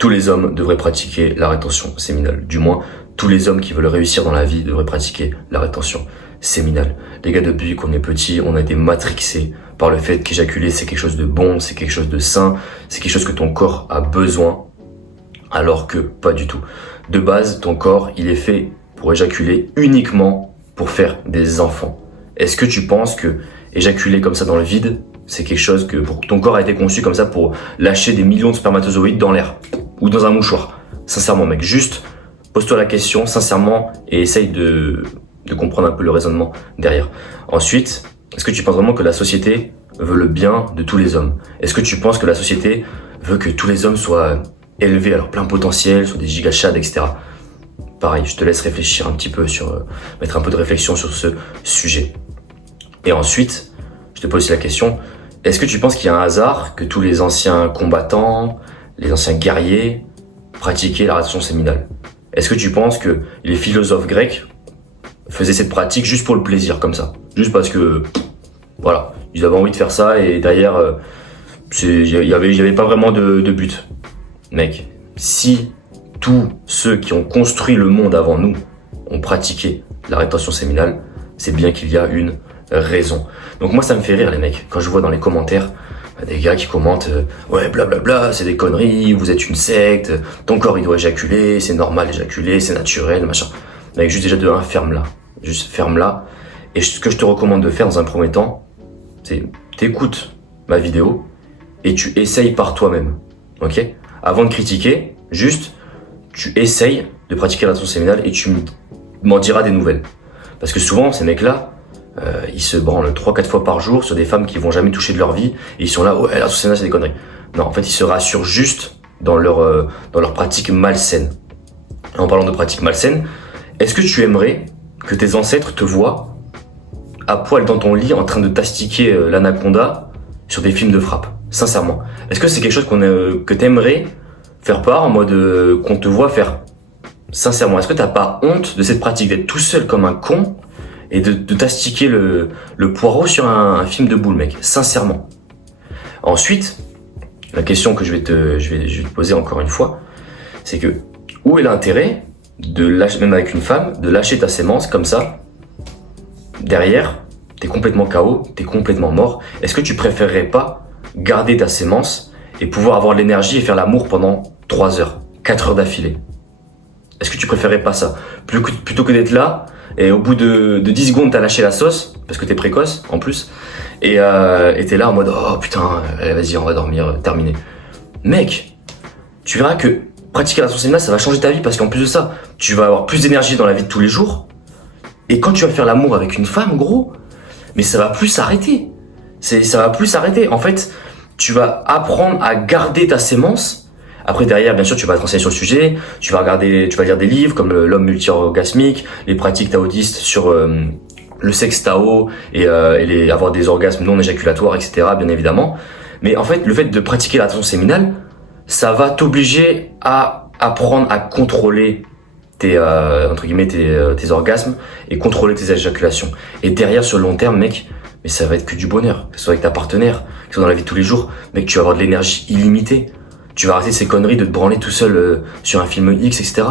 tous les hommes devraient pratiquer la rétention séminale. Du moins, tous les hommes qui veulent réussir dans la vie devraient pratiquer la rétention séminale. Les gars, depuis qu'on est petit, on a été matrixés par le fait qu'éjaculer c'est quelque chose de bon, c'est quelque chose de sain, c'est quelque chose que ton corps a besoin, alors que pas du tout. De base, ton corps, il est fait pour éjaculer uniquement pour faire des enfants. Est-ce que tu penses que éjaculer comme ça dans le vide, c'est quelque chose que ton corps a été conçu comme ça pour lâcher des millions de spermatozoïdes dans l'air ou dans un mouchoir? Sincèrement, mec, juste pose-toi la question sincèrement et essaye de comprendre un peu le raisonnement derrière. Ensuite, est-ce que tu penses vraiment que la société veut le bien de tous les hommes? Est-ce que tu penses que la société veut que tous les hommes soient élevés à leur plein potentiel, soient des gigachades, etc. Pareil, je te laisse réfléchir un petit peu mettre un peu de réflexion sur ce sujet. Et ensuite, je te pose aussi la question, est-ce que tu penses qu'il y a un hasard que tous les anciens combattants, les anciens guerriers pratiquaient la rétention séminale? Est-ce que tu penses que les philosophes grecs faisaient cette pratique juste pour le plaisir, comme ça? Juste parce que, voilà, ils avaient envie de faire ça et derrière, il y avait pas vraiment de but. Mec, si tous ceux qui ont construit le monde avant nous ont pratiqué la rétention séminale, c'est bien qu'il y a une raison. Donc moi ça me fait rire les mecs, quand je vois dans les commentaires des gars qui commentent ouais blablabla, c'est des conneries, vous êtes une secte, ton corps il doit éjaculer, c'est normal d'éjaculer, c'est naturel, machin. Mec, juste déjà de un, ferme-la. Juste ferme-la. Et ce que je te recommande de faire dans un premier temps, c'est t'écoutes ma vidéo et tu essayes par toi-même. Ok? Avant de critiquer, juste tu essayes de pratiquer la rétention séminale et tu m'en diras des nouvelles. Parce que souvent ces mecs-là, ils se branlent 3-4 fois par jour sur des femmes qui vont jamais toucher de leur vie et ils sont là, ouais, la rétention séminale c'est des conneries. Non, en fait ils se rassurent juste dans leur pratique malsaine. En parlant de pratique malsaine, est-ce que tu aimerais que tes ancêtres te voient à poil dans ton lit en train de t'astiquer l'anaconda sur des films de frappe? Sincèrement. Est-ce que c'est quelque chose que t'aimerais faire part en mode qu'on te voit faire? Sincèrement, est-ce que t'as pas honte de cette pratique d'être tout seul comme un con et de t'astiquer le poireau sur un film de boule, mec? Sincèrement. Ensuite, la question que je vais te poser encore une fois, c'est que où est l'intérêt de lâcher, même avec une femme, de lâcher ta sémence comme ça? Derrière, t'es complètement KO, t'es complètement mort. Est-ce que tu préférerais pas garder ta sémence et pouvoir avoir de l'énergie et faire l'amour pendant 3 heures, 4 heures d'affilée? Est-ce que tu préférerais pas ça? Plutôt que d'être là et au bout de 10 secondes t'as lâché la sauce, parce que t'es précoce en plus, et t'es là en mode oh putain, allez, vas-y on va dormir, terminé. Mec, tu verras que pratiquer la rétention séminale ça va changer ta vie, parce qu'en plus de ça, tu vas avoir plus d'énergie dans la vie de tous les jours, et quand tu vas faire l'amour avec une femme, gros, mais ça va plus s'arrêter. Ça va plus s'arrêter. En fait, tu vas apprendre à garder ta sémence. Après, derrière, bien sûr, tu vas te renseigner sur le sujet. Tu vas lire des livres comme l'homme multi-orgasmique, les pratiques taoïstes sur le sexe tao et avoir des orgasmes non éjaculatoires, etc. Bien évidemment. Mais en fait, le fait de pratiquer la rétention séminale, ça va t'obliger à apprendre à contrôler tes orgasmes et contrôler tes éjaculations. Et derrière, sur le long terme, mec, mais ça va être que du bonheur, que ce soit avec ta partenaire, que ce soit dans la vie de tous les jours, mec, tu vas avoir de l'énergie illimitée. Tu vas arrêter ces conneries de te branler tout seul sur un film X, etc.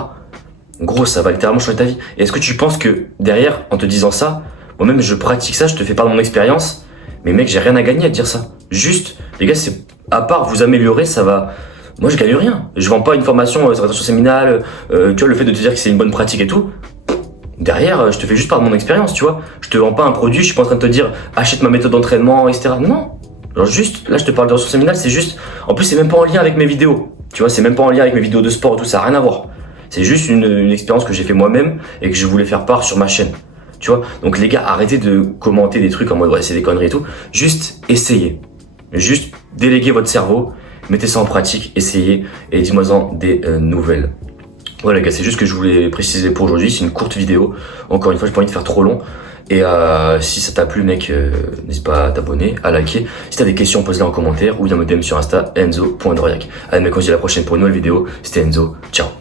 Gros, ça va littéralement changer ta vie. Et est-ce que tu penses que derrière, en te disant ça, moi-même je pratique ça, je te fais part de mon expérience, mais mec, j'ai rien à gagner à te dire ça. Juste, les gars, c'est à part vous améliorer, ça va. Moi, je gagne rien. Je vends pas une formation sur la rétention séminale, tu vois, le fait de te dire que c'est une bonne pratique et tout. Derrière, je te fais juste part de mon expérience, tu vois. Je te vends pas un produit, je suis pas en train de te dire achète ma méthode d'entraînement, etc. Non. Genre juste, là je te parle de ressources séminales, c'est juste. En plus, c'est même pas en lien avec mes vidéos. Tu vois, c'est même pas en lien avec mes vidéos de sport et tout, ça a rien à voir. C'est juste une expérience que j'ai fait moi-même et que je voulais faire part sur ma chaîne. Tu vois. Donc les gars, arrêtez de commenter des trucs en mode ouais, c'est des conneries et tout. Juste essayez. Juste déléguez votre cerveau, mettez ça en pratique, essayez et dis-moi-en des nouvelles. Voilà les gars, c'est juste que je voulais préciser pour aujourd'hui, c'est une courte vidéo. Encore une fois, j'ai pas envie de faire trop long. Et si ça t'a plu mec, n'hésite pas à t'abonner, à liker. Si t'as des questions, pose-les en commentaire ou viens me DM sur Insta, enzo.doriac. Allez mec, on se dit à la prochaine pour une nouvelle vidéo. C'était Enzo, ciao.